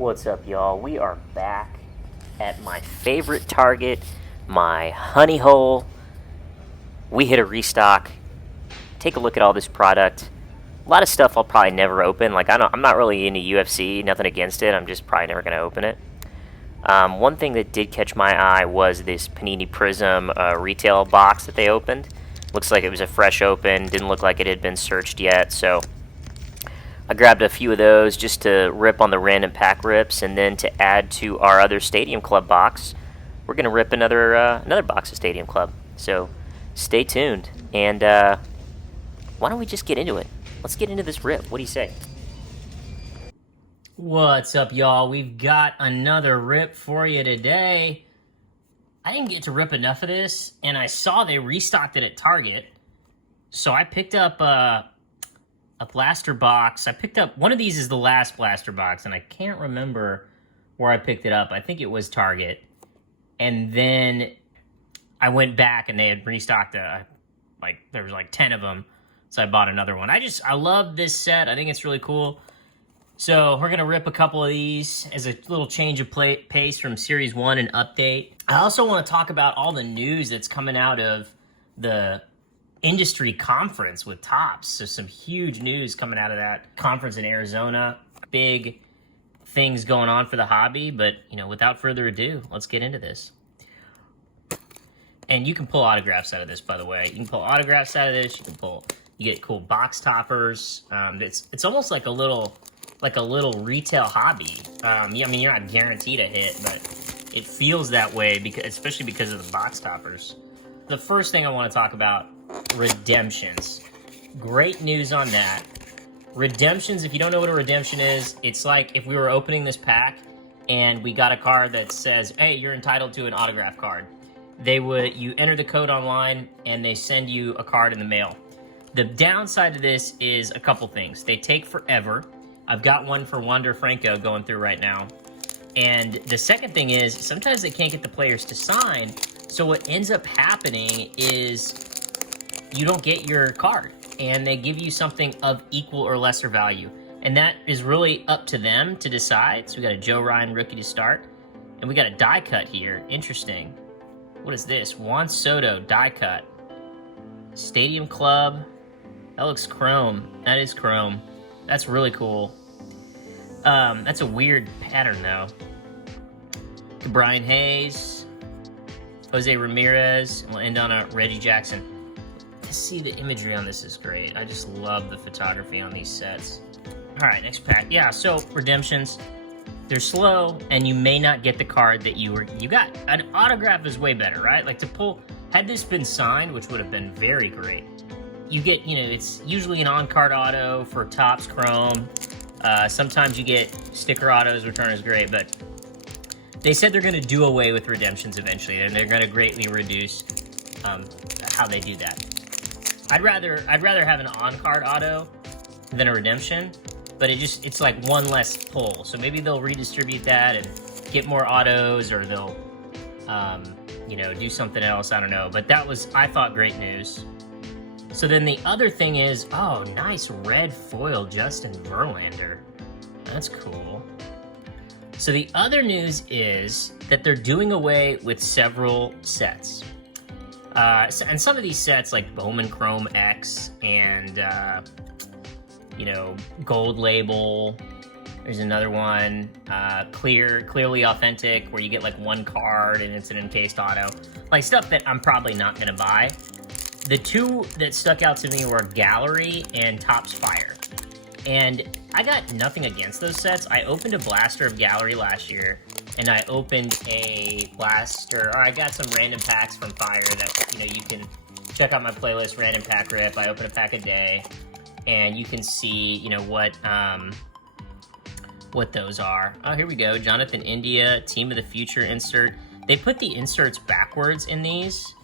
What's up, y'all? We are back at my favorite Target, my Honey Hole. We hit a restock. Take a look at all this product. A lot of stuff I'll probably never open. Like, I'm not really into UFC, nothing against it. I'm just probably never going to open it. One thing that did catch my eye was this Panini Prism retail box that they opened. Looks like it was a fresh open. Didn't look like it had been searched yet, so I grabbed a few of those just to rip on the random pack rips, and then to add to our other Stadium Club box, we're going to rip another box of Stadium Club. So stay tuned, and why don't we just get into it? Let's get into this rip. What do you say? What's up, y'all? We've got another rip for you today. I didn't get to rip enough of this, and I saw they restocked it at Target, so I picked up a blaster box. I picked up, one of these is the last blaster box, and I can't remember where I picked it up. I think it was Target. And then I went back, and they had restocked, there was like 10 of them, so I bought another one. I love this set. I think it's really cool. So we're going to rip a couple of these as a little change of pace from Series 1 and update. I also want to talk about all the news that's coming out of the industry conference with Topps. So some huge news coming out of that conference in Arizona. Big things going on for the hobby. But, without further ado, let's get into this. And you can pull autographs out of this, by the way. You can pull autographs out of this. You get cool box toppers. It's almost like a little retail hobby. You're not guaranteed a hit, but it feels that way especially because of the box toppers. The first thing I want to talk about, redemptions. Great news on that. Redemptions, if you don't know what a redemption is, it's like if we were opening this pack and we got a card that says, hey, you're entitled to an autograph card. You enter the code online and they send you a card in the mail. The downside to this is a couple things. They take forever. I've got one for Wander Franco going through right now. And the second thing is, sometimes they can't get the players to sign, so what ends up happening is you don't get your card, and they give you something of equal or lesser value. And that is really up to them to decide. So we got a Joe Ryan rookie to start, and we got a die cut here. Interesting. What is this? Juan Soto die cut. Stadium Club. That looks chrome. That is chrome. That's really cool. That's a weird pattern, though. Brian Hayes, Jose Ramirez, and we'll end on a Reggie Jackson. To see the imagery on this is great. I just love the photography on these sets. All right, next pack. Yeah, so redemptions. They're slow, and you may not get the card that you got. An autograph is way better, right? Like to pull, had this been signed, which would have been very great. You get, it's usually an on-card auto for Topps Chrome. Sometimes you get sticker autos, which aren't as great, but they said they're going to do away with redemptions eventually, and they're going to greatly reduce how they do that. I'd rather have an on-card auto than a redemption, but it's like one less pull. So maybe they'll redistribute that and get more autos, or they'll do something else. I don't know, but that was, I thought, great news. So then the other thing is, oh, nice red foil Justin Verlander. That's cool. So the other news is that they're doing away with several sets. And some of these sets, like Bowman Chrome X and, Gold Label. There's another one, Clearly Authentic, where you get like one card and it's an encased auto. Like stuff that I'm probably not going to buy. The two that stuck out to me were Gallery and Topps Fire. And I got nothing against those sets. I opened a blaster of Gallery last year, and I opened a blaster, or I got some random packs from Fire that, you can check out my playlist, Random Pack Rip. I open a pack a day, and you can see, what those are. Oh, here we go. Jonathan India, Team of the Future insert. They put the inserts backwards in these.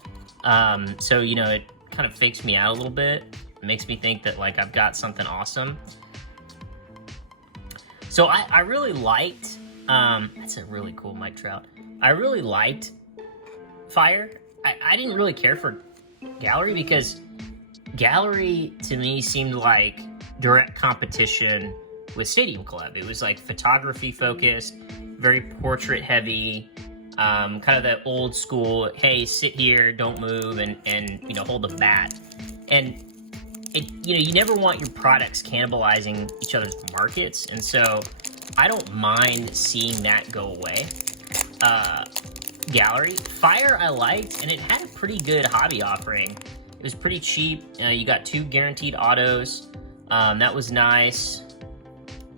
So, it kind of fakes me out a little bit. It makes me think that, I've got something awesome. So I really liked, that's a really cool Mike Trout. I really liked Fire. I didn't really care for Gallery because Gallery, to me, seemed like direct competition with Stadium Club. It was like photography focused, very portrait heavy, kind of that old school, hey, sit here, don't move, and you know, hold the bat. And it, you know, you never want your products cannibalizing each other's markets, and so I don't mind seeing that go away. Gallery Fire I liked, and it had a pretty good hobby offering. It was pretty cheap. You got 2 guaranteed autos. That was nice.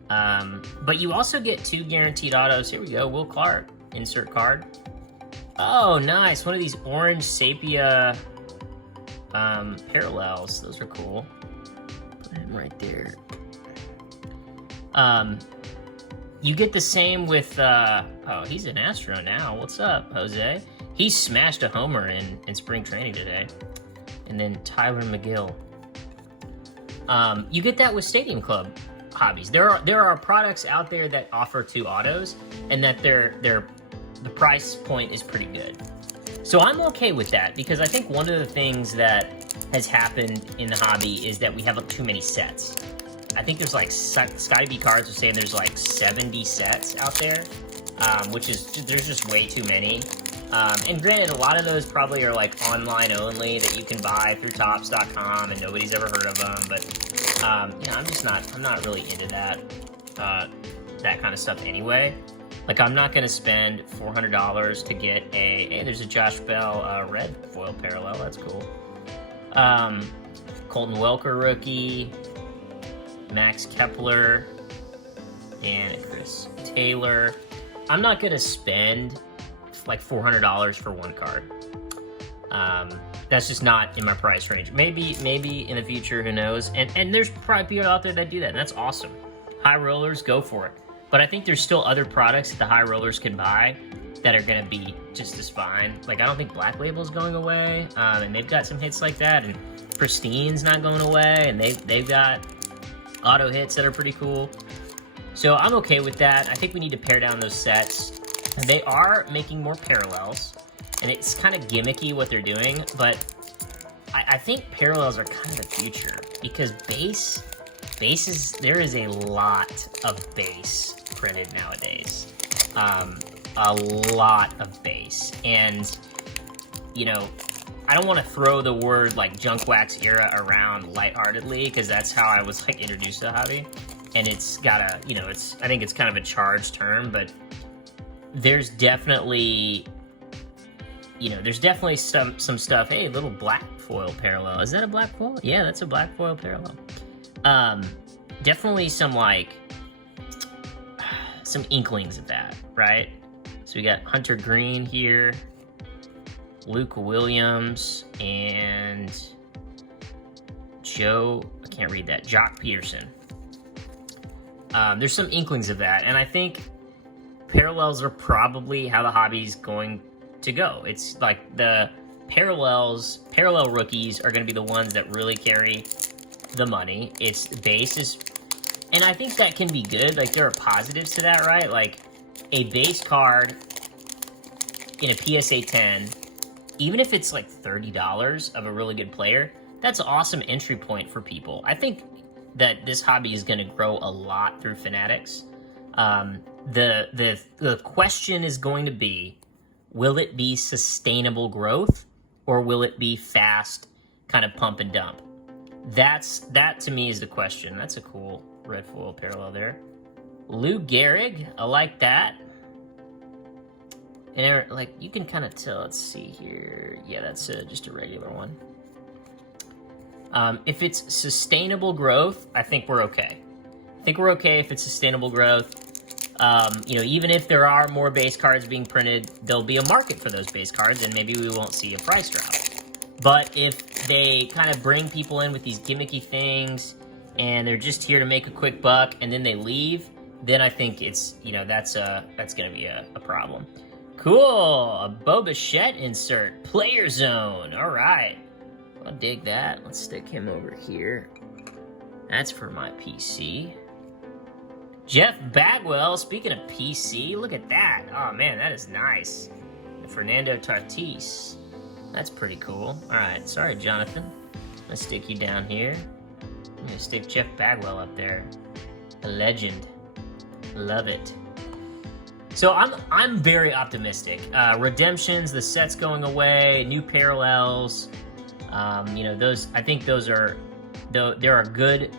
But you also get 2 guaranteed autos. Here we go. Will Clark. Insert card. Oh, nice. One of these orange sepia parallels. Those are cool. Put him right there. You get the same with, oh, he's an Astro now. What's up, Jose? He smashed a homer in spring training today. And then Tyler McGill. You get that with Stadium Club hobbies. There are products out there that offer 2 autos, and that the price point is pretty good. So I'm okay with that, because I think one of the things that has happened in the hobby is that we have too many sets. I think there's like, Scotty B Cards are saying there's like 70 sets out there, which is, there's just way too many. And granted, a lot of those probably are like online only that you can buy through Topps.com and nobody's ever heard of them. But you know, I'm not really into that kind of stuff anyway. Like, I'm not gonna spend $400 to get hey, there's a Josh Bell red foil parallel. That's cool. Colton Welker rookie, Max Kepler, and Chris Taylor. I'm not gonna spend like $400 for one card. That's just not in my price range. Maybe in the future, who knows? And there's probably people out there that do that, and that's awesome. High rollers, go for it. But I think there's still other products that the high rollers can buy that are gonna be just as fine. Like, I don't think Black Label's going away, and they've got some hits like that, and Pristine's not going away, and they've got auto hits that are pretty cool. So I'm okay with that. I think we need to pare down those sets. They are making more parallels, and it's kind of gimmicky what they're doing, but I think parallels are kind of the future, because bases, there is a lot of base printed nowadays. A lot of base. And, you know, I don't want to throw the word like junk wax era around lightheartedly, because that's how I was like introduced to the hobby. And it's got a, you know, I think it's kind of a charged term, but there's definitely, you know, there's definitely some stuff. Hey, little black foil parallel. Is that a black foil? Yeah, that's a black foil parallel. Definitely some like, some inklings of that, right? So we got Hunter Green here, Luke Williams, and Joe, I can't read that, Jock Peterson. There's some inklings of that, and I think parallels are probably how the hobby's going to go. It's like the parallel rookies are going to be the ones that really carry the money. It's bases, and I think that can be good. Like, there are positives to that, right? Like, a base card in a PSA 10, even if it's like $30 of a really good player, that's an awesome entry point for people. I think that this hobby is going to grow a lot through Fanatics. The question is going to be, will it be sustainable growth, or will it be fast kind of pump and dump? That to me is the question. That's a cool red foil parallel there. Lou Gehrig, I like that. And like, you can kind of tell, let's see here. Yeah, that's just a regular one. If it's sustainable growth, I think we're okay. I think we're okay if it's sustainable growth. You know, even if there are more base cards being printed, there'll be a market for those base cards, and maybe we won't see a price drop. But if they kind of bring people in with these gimmicky things, and they're just here to make a quick buck, and then they leave, then I think it's, you know, that's going to be a problem. Cool, a Bo Bichette insert, Player Zone. All right, I'll dig that. Let's stick him over here. That's for my PC. Jeff Bagwell, speaking of PC, look at that. Oh man, that is nice. Fernando Tatis. That's pretty cool. All right, sorry, Jonathan. Let's stick you down here. I'm gonna stick Jeff Bagwell up there. A legend. Love it. So I'm very optimistic. Redemptions, the set's going away, new parallels. Those, I think those are, there are good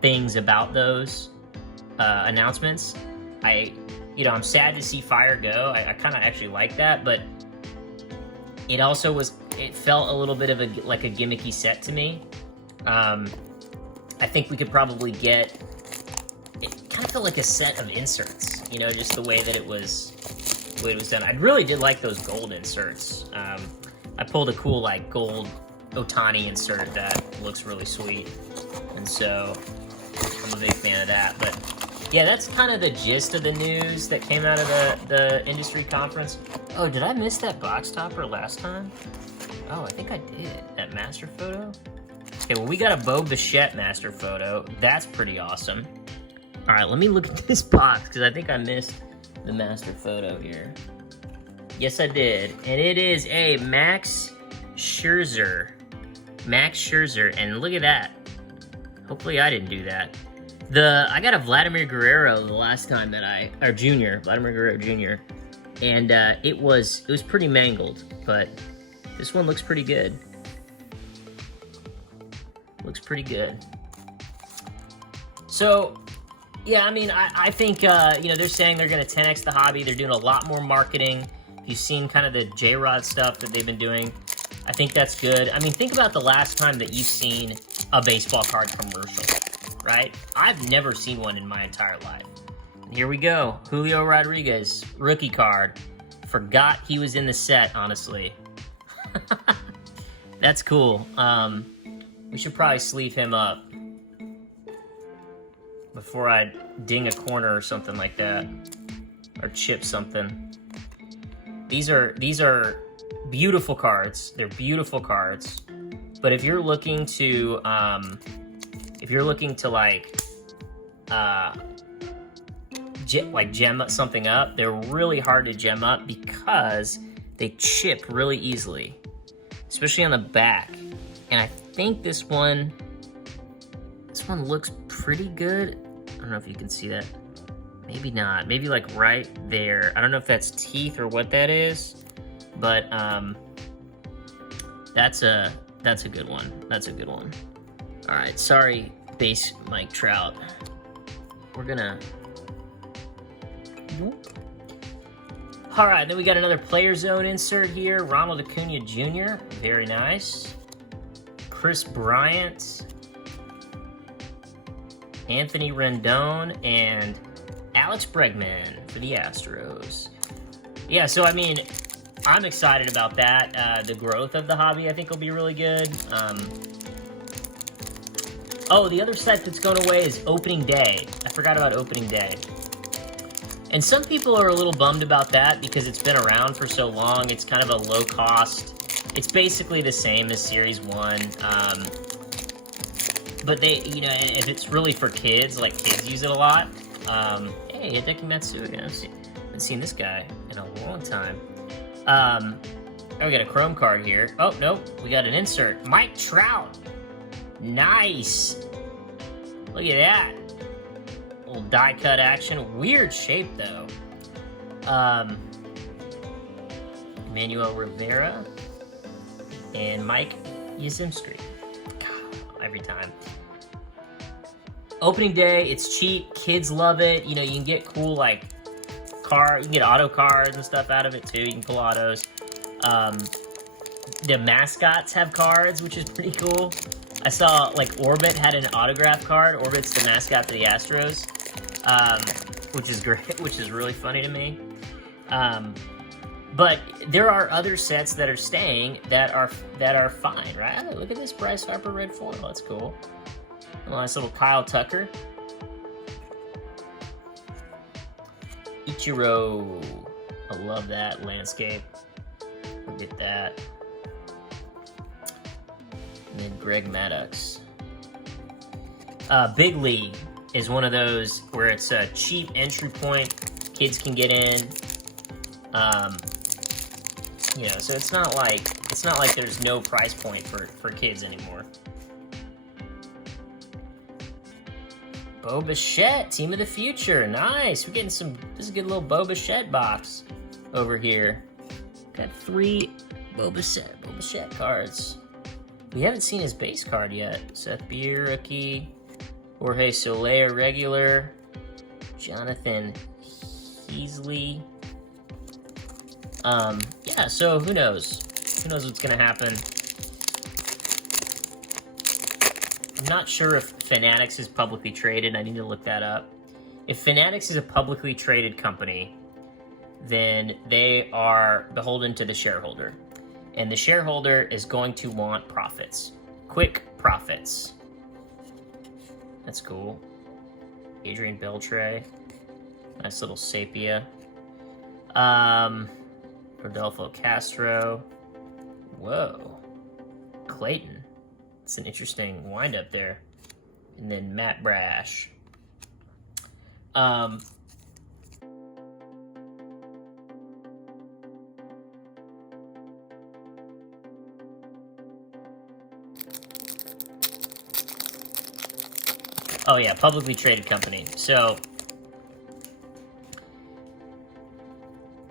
things about those announcements. I'm sad to see Fire go. I kind of actually like that, but it also it felt a little bit of a gimmicky set to me. I think we could probably get, it kind of felt like a set of inserts, just the way that it was done. I really did like those gold inserts. I pulled a cool gold Otani insert that looks really sweet, and so I'm a big fan of that. But yeah, that's kind of the gist of the news that came out of the industry conference. Oh, did I miss that box topper last time? Oh, I think I did. That master photo? Okay, well, we got a Bo Bichette master photo. That's pretty awesome. All right, let me look at this box, because I think I missed the master photo here. Yes, I did. And it is a Max Scherzer. Max Scherzer, and look at that. Hopefully I didn't do that. I got a Vladimir Guerrero the last time that Vladimir Guerrero Jr. And it was pretty mangled, but this one looks pretty good. Looks pretty good. So, yeah, I mean, I think, they're saying they're going to 10x the hobby. They're doing a lot more marketing. You've seen kind of the J-Rod stuff that they've been doing. I think that's good. I mean, think about the last time that you've seen a baseball card commercial, right? I've never seen one in my entire life. And here we go. Julio Rodriguez, rookie card. Forgot he was in the set, honestly. That's cool. We should probably sleeve him up before I ding a corner or something like that, or chip something. These are beautiful cards. They're beautiful cards. But if you're looking to gem something up, they're really hard to gem up because they chip really easily, especially on the back. And I think this one looks pretty good. I don't know if you can see that. Maybe not. Maybe right there. I don't know if that's teeth or what that is, but that's a good one. That's a good one. All right. Sorry, base Mike Trout. We're gonna. All right. Then we got another Player Zone insert here. Ronald Acuna Jr. Very nice. Chris Bryant, Anthony Rendon, and Alex Bregman for the Astros. Yeah, so I mean, I'm excited about that. The growth of the hobby, I think, will be really good. Oh, the other set that's going away is Opening Day. I forgot about Opening Day. And some people are a little bummed about that because it's been around for so long. It's kind of a low cost. It's basically the same as Series 1. But they, if it's really for kids, kids use it a lot. Hey, Hideki Matsui. I haven't seen this guy in a long time. We got a Chrome card here. Oh, no, we got an insert. Mike Trout. Nice. Look at that. Little die cut action. Weird shape, though. Emmanuel Rivera and Mike Yastrzemski. Every time. Opening day, it's cheap. Kids love it. You can get cool you can get auto cards and stuff out of it too. You can pull autos. The mascots have cards, which is pretty cool. I saw Orbit had an autograph card. Orbit's the mascot for the Astros, which is great, which is really funny to me. But there are other sets that are staying that are fine, right? Oh, look at this Bryce Harper red foil. That's cool. A nice little Kyle Tucker. Ichiro. I love that landscape. Look at that. And then Greg Maddux. Big League is one of those where it's a cheap entry point. Kids can get in. So it's not like there's no price point for kids anymore. Bo Bichette, Team of the Future. Nice. We're getting some, this is a good little Bo Bichette box over here. Got 3 Bo Bichette cards. We haven't seen his base card yet. Seth Beer, rookie. Jorge Soler, regular. Jonathan Heasley. Yeah, so who knows? Who knows what's gonna happen? I'm not sure if Fanatics is publicly traded. I need to look that up. If Fanatics is a publicly traded company, then they are beholden to the shareholder. And the shareholder is going to want profits. Quick profits. That's cool. Adrian Beltre. Nice little sepia. Rodolfo Castro. Whoa. Clayton. It's an interesting windup there. And then Matt Brash. Oh yeah, publicly traded company. So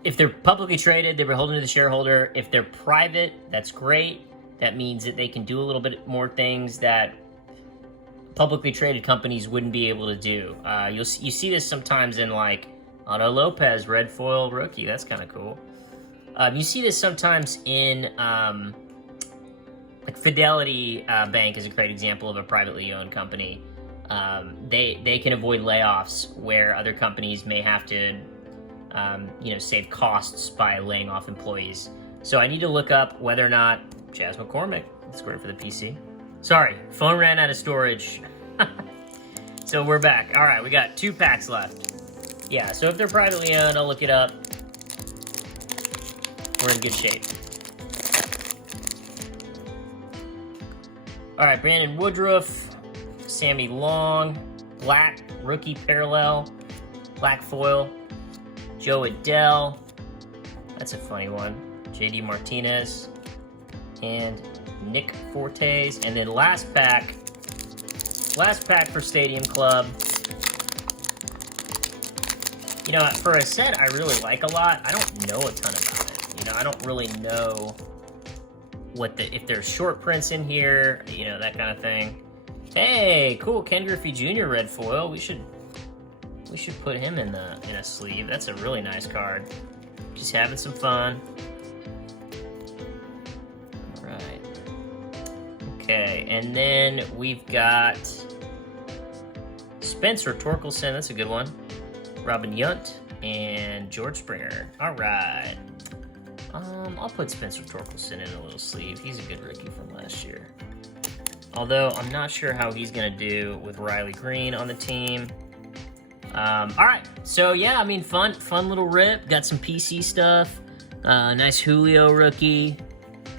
if they're publicly traded, they're beholden to the shareholder. If they're private, that's great. That means that they can do a little bit more things that publicly traded companies wouldn't be able to do. You see this sometimes in like Otto Lopez, red foil rookie. That's kind of cool. You see this sometimes in like Fidelity Bank is a great example of a privately owned company. They can avoid layoffs where other companies may have to save costs by laying off employees. So I need to look up whether or not Jazz McCormick is great for the PC. Sorry, phone ran out of storage. So we're back. All right, we got 2 packs left. Yeah, so if they're privately owned, I'll look it up. We're in good shape. All right, Brandon Woodruff, Sammy Long, black rookie parallel, black foil, Joe Adele. That's a funny one. JD Martinez and Nick Fortes. And then last pack for Stadium Club. You know, for a set I really like a lot, I don't know a ton about it. You know, I don't really know if there's short prints in here, you know, that kind of thing. Hey, cool, Ken Griffey Jr. red foil. We should put him in a sleeve. That's a really nice card. Just having some fun. All right. Okay, and then we've got Spencer Torkelson. That's a good one. Robin Yount and George Springer. All right. I'll put Spencer Torkelson in a little sleeve. He's a good rookie from last year. Although I'm not sure how he's gonna do with Riley Green on the team. All right, so yeah, I mean, fun little rip. Got some PC stuff. Nice Julio rookie.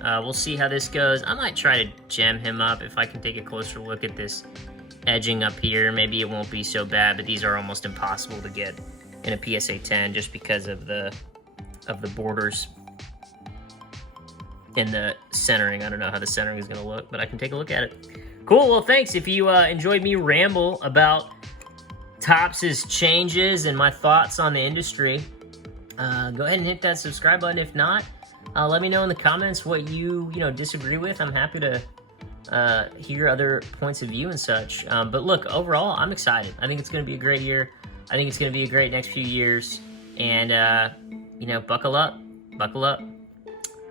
We'll see how this goes. I might try to gem him up if I can take a closer look at this edging up here. Maybe it won't be so bad, but these are almost impossible to get in a PSA 10 just because of the borders in the centering. I don't know how the centering is going to look, but I can take a look at it. Cool. Well, thanks. If you enjoyed me ramble about Topps' changes and my thoughts on the industry, go ahead and hit that subscribe button. If not, let me know in the comments what you disagree with. I'm happy to hear other points of view and such. But look, overall, I'm excited. I think it's going to be a great year. I think it's going to be a great next few years. And, buckle up. Buckle up.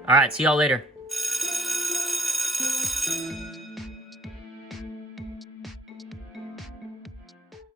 All right, see y'all later.